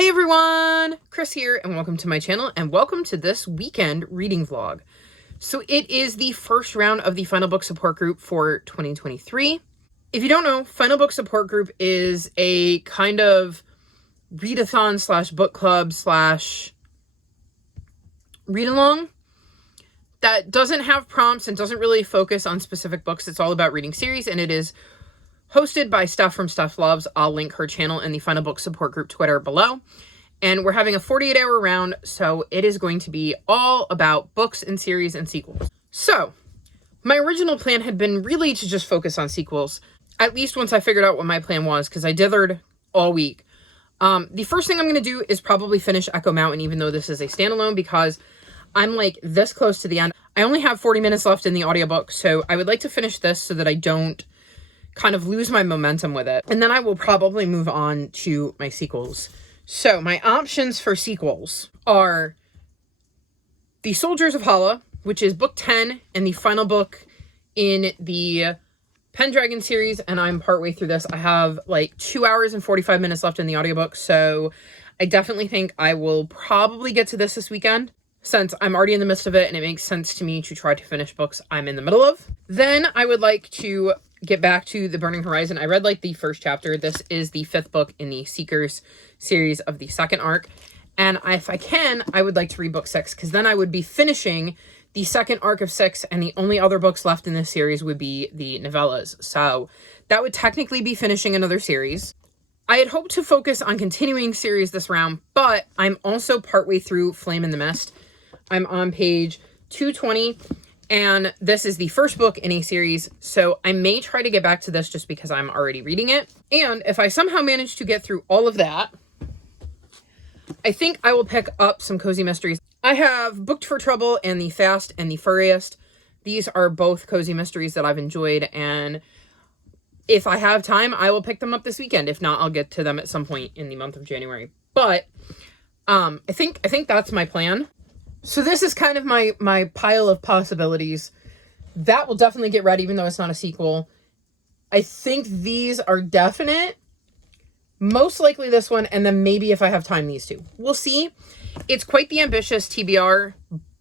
Hey everyone, Chris here, and welcome to my channel, and welcome to this weekend reading vlog. So it is the first round of the Final Book Support Group for 2023. If you don't know, Final Book Support Group is a kind of readathon slash book club slash read-along that doesn't have prompts and doesn't really focus on specific books. It's all about reading series, and it is hosted by Steph from Steph Loves. I'll link her channel in the Final Book Support Group Twitter below. And we're having a 48-hour round, so it is going to be all about books and series and sequels. So, my original plan had been really to just focus on sequels, at least once I figured out what my plan was, because I dithered all week. The first thing I'm going to do is probably finish Echo Mountain, even though this is a standalone, because I'm like this close to the end. I only have 40 minutes left in the audiobook, so I would like to finish this so that I don't kind of lose my momentum with it. And then I will probably move on to my sequels. So my options for sequels are The Soldiers of Hala, which is book 10 and the final book in the Pendragon series. And I'm partway through this. I have like 2 hours and 45 minutes left in the audiobook. So I definitely think I will probably get to this weekend, since I'm already in the midst of it and it makes sense to me to try to finish books I'm in the middle of. Then I would like to get back to The Burning Horizon. I read like the first chapter. This is the 5th book in the Seekers series of the 2nd arc. And if I can, I would like to read book 6, because then I would be finishing the 2nd arc of 6, and the only other books left in this series would be the novellas. So that would technically be finishing another series. I had hoped to focus on continuing series this round, but I'm also partway through Flame in the Mist. I'm on page 220. And this is the first book in a series, so I may try to get back to this just because I'm already reading it. And if I somehow manage to get through all of that, I think I will pick up some cozy mysteries. I have Booked for Trouble and The Fast and the Furriest. These are both cozy mysteries that I've enjoyed, and if I have time, I will pick them up this weekend. If not, I'll get to them at some point in the month of January. But I think that's my plan. So this is kind of my pile of possibilities. That will definitely get read, even though it's not a sequel. I think these are definite. Most likely this one, and then maybe if I have time, these two. We'll see. It's quite the ambitious TBR,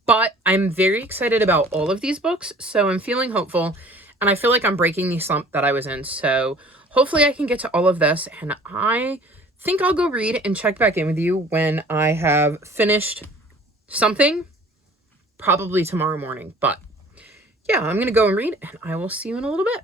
but I'm very excited about all of these books, so I'm feeling hopeful, and I feel like I'm breaking the slump that I was in. So hopefully I can get to all of this, and I think I'll go read and check back in with you when I have finished something, probably tomorrow morning. But yeah, I'm gonna go and read, and I will see you in a little bit.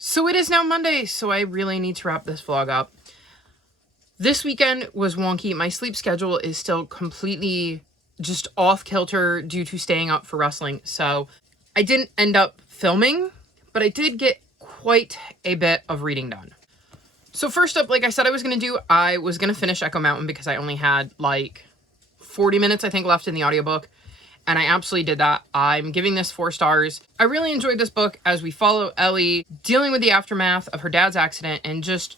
So it is now Monday, so I really need to wrap this vlog up. This weekend was wonky. My sleep schedule is still completely just off kilter due to staying up for wrestling. So I didn't end up filming, but I did get quite a bit of reading done. So first up, like I said I was going to do, I was going to finish Echo Mountain because I only had like 40 minutes, I think, left in the audiobook. And I absolutely did that. I'm giving this 4 stars. I really enjoyed this book as we follow Ellie dealing with the aftermath of her dad's accident and just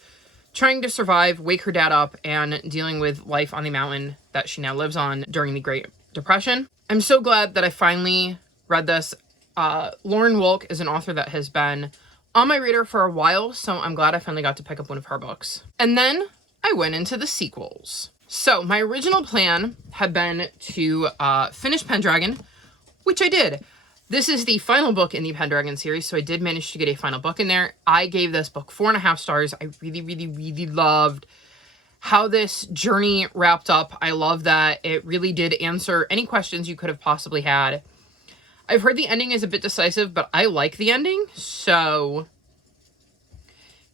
trying to survive, wake her dad up, and dealing with life on the mountain that she now lives on during the Great Depression. I'm so glad that I finally read this. Lauren Wolk is an author that has been on my radar for a while, so I'm glad I finally got to pick up one of her books. And then I went into the sequels. So my original plan had been to finish Pendragon, which I did. This is the final book in the Pendragon series, so I did manage to get a final book in there. I gave this book 4.5 stars. I really, really, really loved how this journey wrapped up. I love that it really did answer any questions you could have possibly had. I've heard the ending is a bit decisive, but I like the ending. So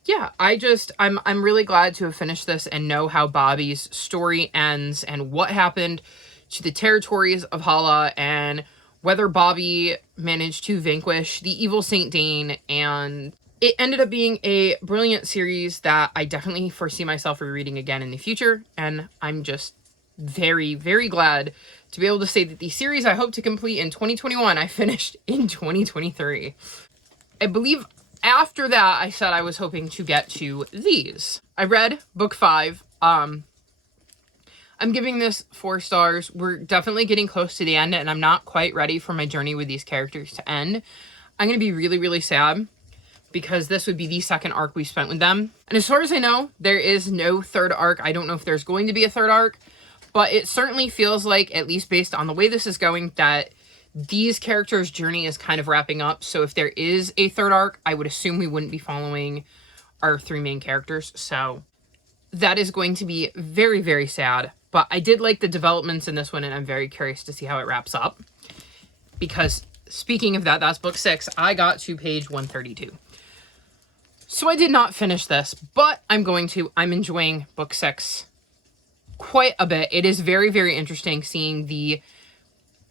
yeah, I'm really glad to have finished this and know how Bobby's story ends and what happened to the territories of Hala and whether Bobby managed to vanquish the evil Saint Dane. And it ended up being a brilliant series that I definitely foresee myself rereading again in the future. And I'm just very, very glad to be able to say that the series I hope to complete in 2021, I finished in 2023. I believe after that, I said I was hoping to get to these. I read book 5. I'm giving this 4 stars. We're definitely getting close to the end, and I'm not quite ready for my journey with these characters to end. I'm going to be really, really sad because this would be the second arc we spent with them. And as far as I know, there is no third arc. I don't know if there's going to be a third arc, but it certainly feels like, at least based on the way this is going, that these characters' journey is kind of wrapping up. So if there is a third arc, I would assume we wouldn't be following our 3 main characters. So that is going to be very, very sad. But I did like the developments in this one, and I'm very curious to see how it wraps up. Because speaking of that, that's book 6. I got to page 132. So I did not finish this, but I'm enjoying book 6 quite a bit. It is very, very interesting seeing the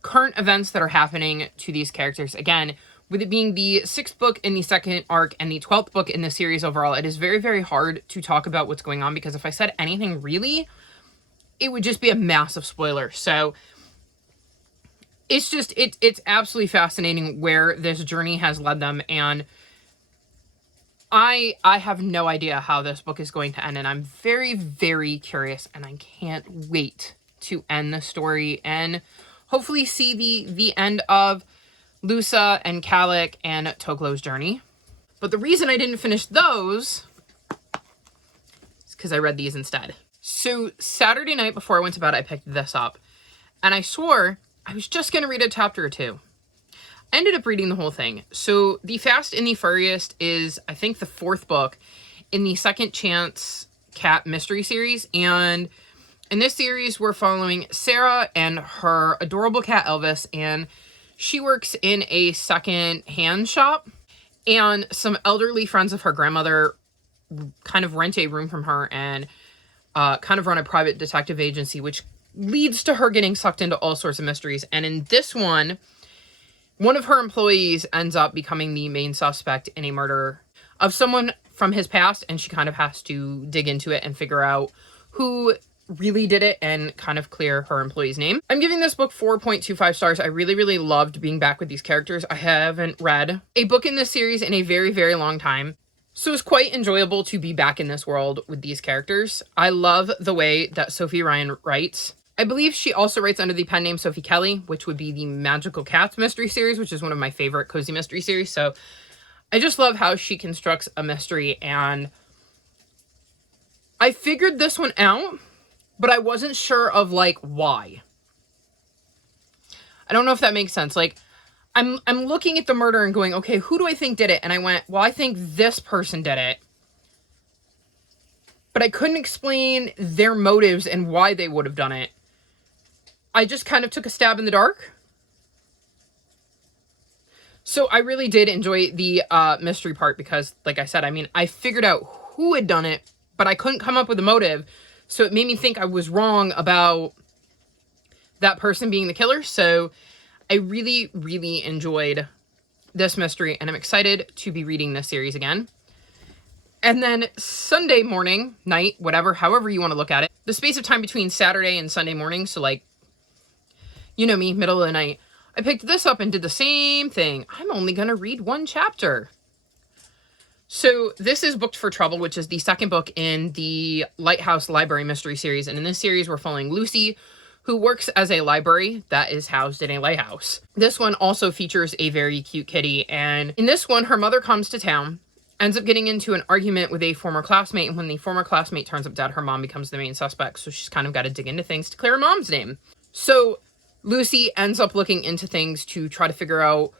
current events that are happening to these characters. Again, with it being the 6th book in the second arc and the 12th book in the series overall, it is very, very hard to talk about what's going on, because if I said anything really, it would just be a massive spoiler. So it's just, it's absolutely fascinating where this journey has led them. And I have no idea how this book is going to end, and I'm very, very curious, and I can't wait to end the story and hopefully see the end of Lusa and Calic and Toglo's journey. But the reason I didn't finish those is because I read these instead. So Saturday night before I went to bed, I picked this up, and I swore I was just going to read a chapter or 2. I ended up reading the whole thing. So The Fast and the Furriest is, I think, the 4th book in the Second Chance Cat mystery series. And in this series, we're following Sarah and her adorable cat, Elvis. And she works in a second-hand shop. And some elderly friends of her grandmother kind of rent a room from her and kind of run a private detective agency, which leads to her getting sucked into all sorts of mysteries. And in this one of her employees ends up becoming the main suspect in a murder of someone from his past, and she kind of has to dig into it and figure out who really did it and kind of clear her employee's name. I'm giving this book 4.25 stars. I really, really loved being back with these characters. I haven't read a book in this series in a very, very long time, so it's quite enjoyable to be back in this world with these characters. I love the way that Sophie Ryan writes. I believe she also writes under the pen name Sophie Kelly, which would be the Magical Cats mystery series, which is one of my favorite cozy mystery series. So I just love how she constructs a mystery, and I figured this one out, but I wasn't sure of, like, why. I don't know if that makes sense. Like, I'm looking at the murder and going, okay, who do I think did it? And I went, well, I think this person did it. But I couldn't explain their motives and why they would have done it. I just kind of took a stab in the dark. So I really did enjoy the mystery part because, like I said, I mean, I figured out who had done it, but I couldn't come up with a motive. So it made me think I was wrong about that person being the killer. So I really, really enjoyed this mystery, and I'm excited to be reading this series again. And then Sunday morning, night, whatever, however you want to look at it, the space of time between Saturday and Sunday morning, so like, you know me, middle of the night, I picked this up and did the same thing. I'm only going to read 1 chapter. So this is Booked for Trouble, which is the 2nd book in the Lighthouse Library Mystery Series. And in this series, we're following Lucy, who works as a library that is housed in a lighthouse. This one also features a very cute kitty. And in this one, her mother comes to town, ends up getting into an argument with a former classmate. And when the former classmate turns up dead, her mom becomes the main suspect. So she's kind of got to dig into things to clear her mom's name. So Lucy ends up looking into things to try to figure out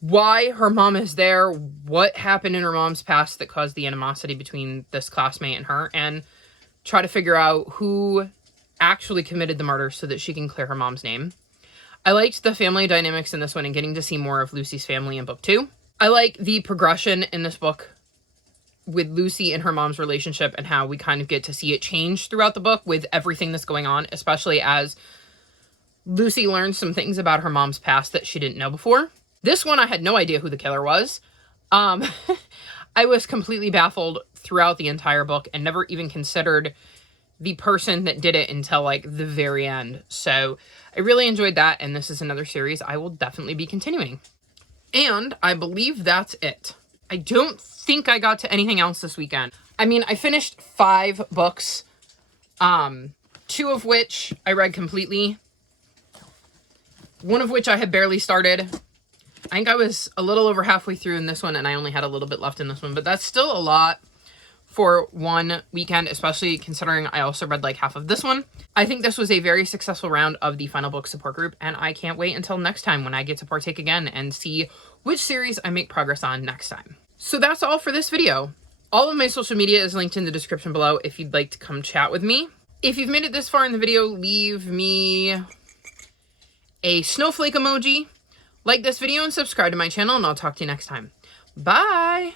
why her mom is there, what happened in her mom's past that caused the animosity between this classmate and her, and try to figure out who actually committed the murder so that she can clear her mom's name. I liked the family dynamics in this one and getting to see more of Lucy's family in book 2. I like the progression in this book with Lucy and her mom's relationship and how we kind of get to see it change throughout the book with everything that's going on, especially as Lucy learns some things about her mom's past that she didn't know before. This one, I had no idea who the killer was. I was completely baffled throughout the entire book and never even considered the person that did it until like the very end. So I really enjoyed that, and this is another series I will definitely be continuing. And I believe that's it. I don't think I got to anything else this weekend. I mean, I finished 5 books, 2 of which I read completely, one of which I had barely started. I think I was a little over halfway through in this one, and I only had a little bit left in this one, but that's still a lot for one weekend, especially considering I also read like half of this one. I think this was a very successful round of the Final Book support group, and I can't wait until next time when I get to partake again and see which series I make progress on next time. So that's all for this video. All of my social media is linked in the description below if you'd like to come chat with me. If you've made it this far in the video, leave me a snowflake emoji, like this video, and subscribe to my channel, and I'll talk to you next time. Bye!